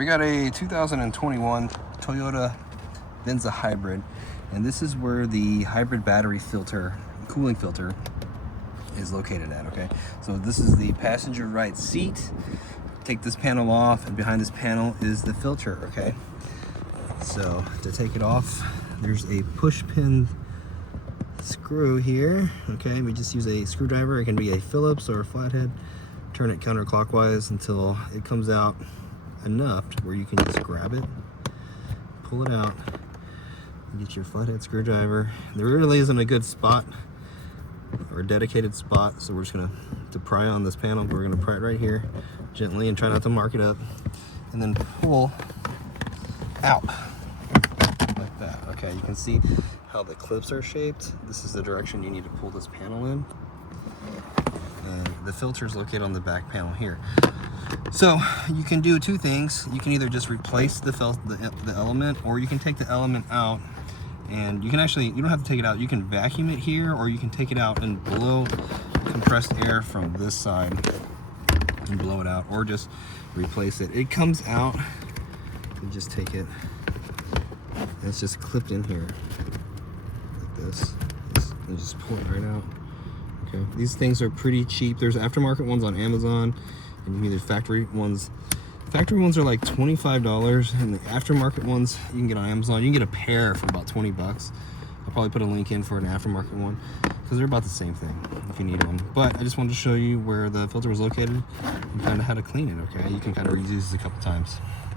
We got a 2021 Toyota Venza hybrid, and this is where the hybrid battery filter, cooling filter, is located at. Okay, so this is the passenger right seat. Take this panel off, and behind this panel is the filter. Okay, so to take it off, there's a push pin screw here. Okay, we just use a screwdriver. It can be a Phillips or a flathead. Turn it counterclockwise until it comes out enough to where you can just grab it, pull it out, get your flathead screwdriver. There really isn't a good spot or a dedicated spot, so we're just gonna pry on this panel. We're gonna pry it right here gently and try not to mark it up, and then pull out like that. Okay, you can see how the clips are shaped. This is the direction you need to pull this panel in, and the filter is located on the back panel here. So you can do two things. You can either just replace the element, or you can take the element out, and you can actually, you don't have to take it out. You can vacuum it here, or you can take it out and blow compressed air from this side and blow it out, or just replace it. It comes out, you just take it, and it's just clipped in here like this. And just pull it right out. Okay, these things are pretty cheap. There's aftermarket ones on Amazon, and you can either factory ones are like $25, and the aftermarket ones you can get on Amazon. You can get a pair for about 20 bucks. I'll probably put a link in for an aftermarket one, because they're about the same thing if you need one. But I just wanted to show you where the filter was located and kind of how to clean it. Okay, you can kind of reuse this a couple times.